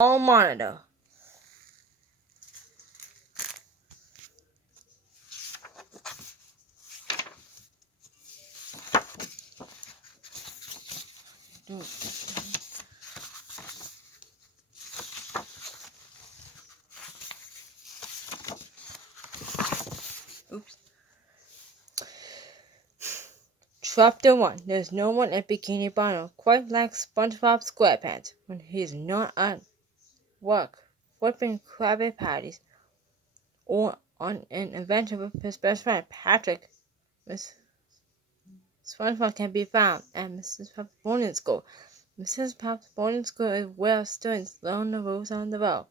hall monitor. Oops. Chapter 1. There's no one at Bikini Bottom quite like SpongeBob SquarePants when he's not at work flipping Krabby Patties or on an adventure with his best friend Patrick. Miss SpongeBob can be found at Mrs. Pup's boarding school. Mrs. Pup's boarding school is where students learn the rules on the road.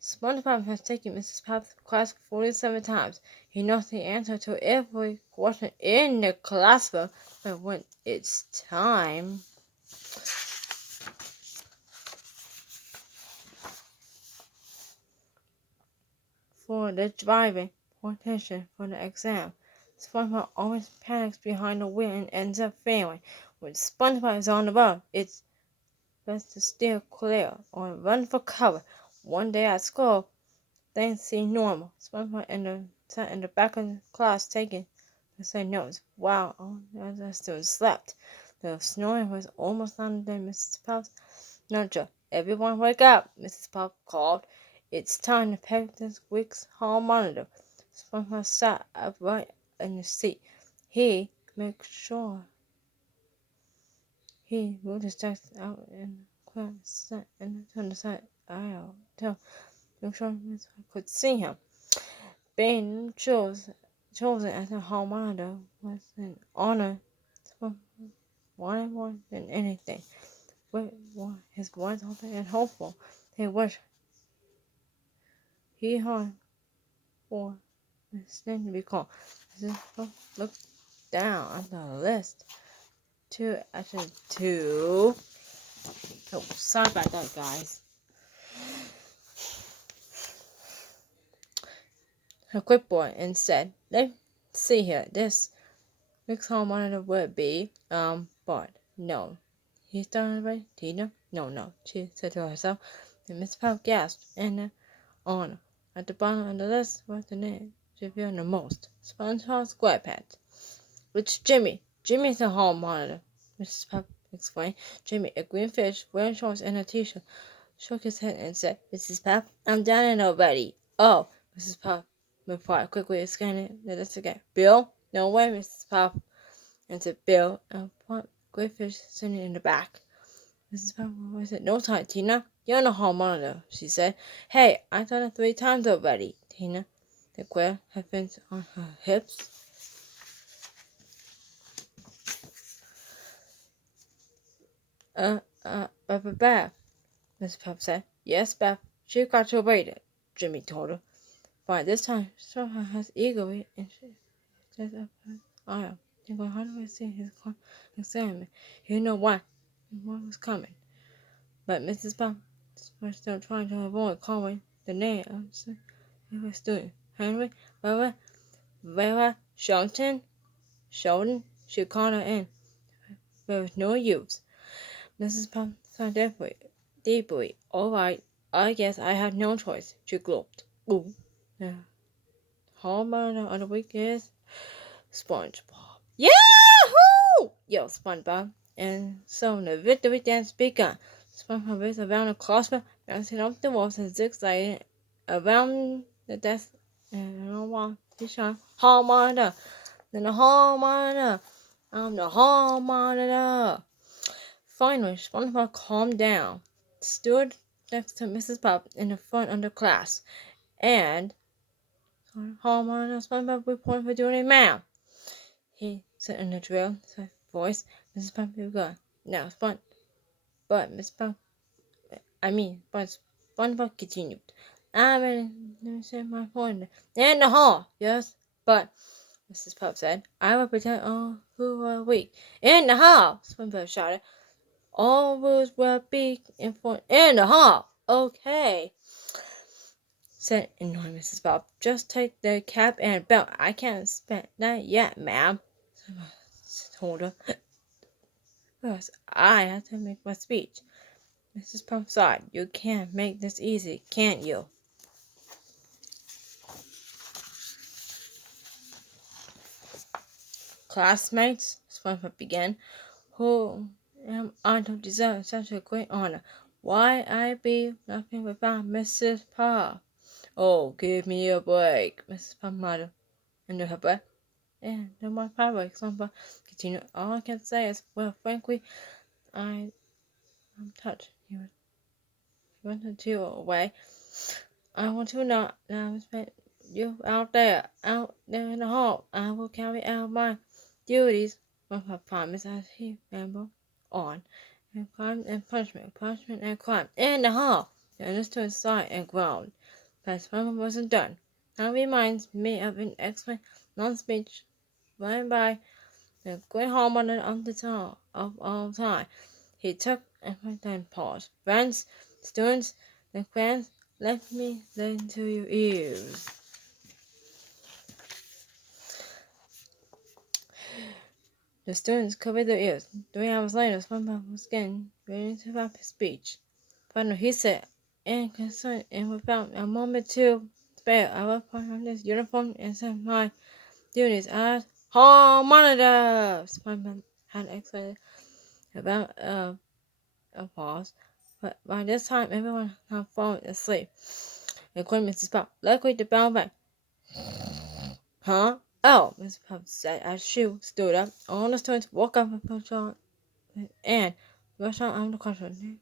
SpongeBob has taken Mrs. Pup's class 47 times. He knows the answer to every question in the classroom, but when it's time for the driving competition for the exam, SpongeBob always panics behind the wheel and ends up failing. When SpongeBob is on the road, it's best to steer clear or run for cover. One day at school, things seem normal. SpongeBob sat in the back of the class taking the same notes. Wow, all the other students slept. The snoring was almost louder than Mrs. Puff's nurture. Everyone wake up, Mrs. Puff called. It's time to pick this week's hall monitor. SpongeBob sat upright in the seat. He made sure he moved his desk out in the class, sat and turned the side aisle to make sure Mrs. Puff could see him. Being chosen as a hall monitor was an honor. SpongeBob wanted more than anything. His voice open and hopeful. He wished he hard for his name to be called. Mrs. looked down at the list. Two. Oh, sorry about that, guys. Her clipboard and said, "Let's see here. This week's hall monitor would be Bart. No." He started right, Tina? No, she said to herself. And Miss Puff gasped, and honor. At the bottom of the list was the name she feared the most. SpongeBob SquarePants. It's Jimmy. Jimmy's the hall monitor, Mrs. Puff explained. Jimmy, a green fish, wearing shorts and a t-shirt, shook his head and said, "Mrs. Puff, I'm done it already." "Oh," Mrs. Puff replied, quickly scanning the list again. "Bill?" "No way, Mrs. Puff," answered Bill, a plump gray fish sitting in the back. Mrs. Puff said, "No time, Tina. You're on the hall monitor," she said. "Hey, I done it 3 times already," Tina declared, her fingers on her hips. Beth, Mrs. Puff said. "Yes, Beth, she got you waited," Jimmy told her. By this time, she saw her hands eagerly, and she just up her aisle. He could hardly see his excitement. He knew what was coming. But Mrs. Puff was still trying to avoid calling the name of the student. Henry, Vera, Sheldon. She called her in. There was no use. Mrs. Puff thought deeply. "All right, I guess I have no choice," she gulped. "Ooh, the hall monitor of the week is SpongeBob." "Yahoo!" yelled SpongeBob. And so the victory dance began. SpongeBob raced around the classroom, bouncing off the walls and zigzagging around the desk. And while he shouted, "Hall monitor! Then the hall monitor! I'm the hall monitor!" Finally, SpongeBob calmed down, stood next to Mrs. Puff in the front of the class, and "Hall monitor, SpongeBob reporting for duty, ma'am," he said in a drill voice. Mrs. Puff began. "Now, but SpongeBob continued. "I really said my point. In the hall, yes, but," Mrs. Puff said, "I will pretend all through a week." "In the hall!" SpongeBob shouted. "All rules will be enforced in the hall." "Okay," said annoyed Mrs. Puff. "Just take the cap and belt." "I can't spend that yet, ma'am," told her. "First, I have to make my speech." Mrs. Puff sighed. You can't make this easy, can't you? Classmates, SpongeBob began, who am I to deserve such a great honor? Why I be nothing without Mrs. Puff? Oh, give me a break, Mrs. Puff muttered under her breath. And no more fireworks, SpongeBob continued. All I can say is, well, frankly, I'm touched. He wanted to away. I want to not respect you out there in the hall. I will carry out my duties with a promise as he rambled on. And crime and punishment and crime in the hall. The understood sighed and growled. But SpongeBob wasn't done. That reminds me of an excellent non-speech run by the great hallmother of the town of all time. He took and then paused. Friends, students, and friends, let me listen to your ears. The students covered their ears. 3 hours later, SpongeBob was getting ready to wrap his speech. Finally, he said, and concerned, and without a moment to spare, I will put on this uniform and set my duties as hall monitor. SpongeBob had exclaimed about a pause, but by this time, everyone had fallen asleep, including Mrs. Puff. Luckily, the bell rang. Huh? Oh, Mrs. Puff said as she stood up. All the students woke up and pushed on and rushed out of the classroom.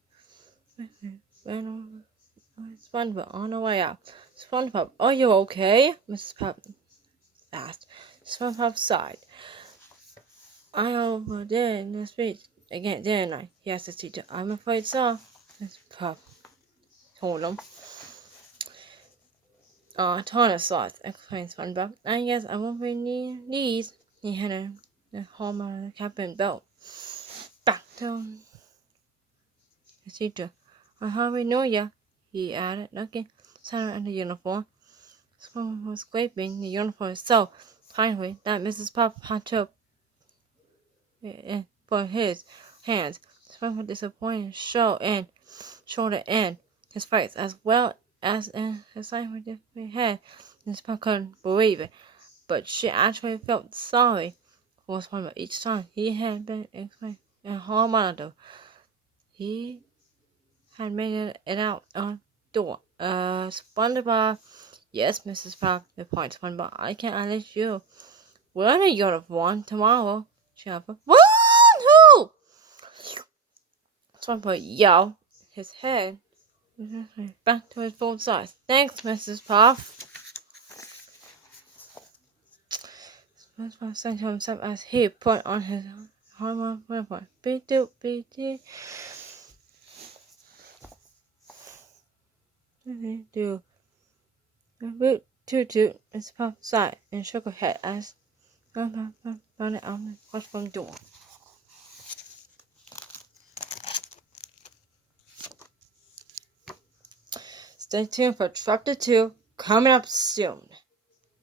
SpongeBob on the way out. SpongeBob, are you okay? Mrs. Puff asked. SpongeBob sighed. I overdid the speech again, didn't I? He asked his teacher. I'm afraid so. Mrs. Puff told him. A ton of sauce, explained SpongeBob. I guess I won't be needing these. He had the hallmark cap and belt. Back to his teacher. I hardly know ya, he added, looking silent at the uniform. SpongeBob was scraping the uniform so tightly that Mrs. Puff had to for his hands. SpongeBob disappointed shoulder and his face, as well as in his scientific head. Mrs. Puff couldn't believe it, but she actually felt sorry for SpongeBob each time he had been explained in hall monitor. He had made it out on door. SpongeBob. Yes, Mrs. Puff, replied SpongeBob. I can't let you wear a uniform tomorrow. She offered. Woo-hoo! SpongeBob yelled, his head back to his full size. Thanks, Mrs. Puff. SpongeBob said to himself as he put on his hallmark uniform. Be-do, be-do. Do. Root, toot, Mrs. Puff sighed and shook her head as SpongeBob found it out the classroom door. Stay tuned for Chapter 2 coming up soon.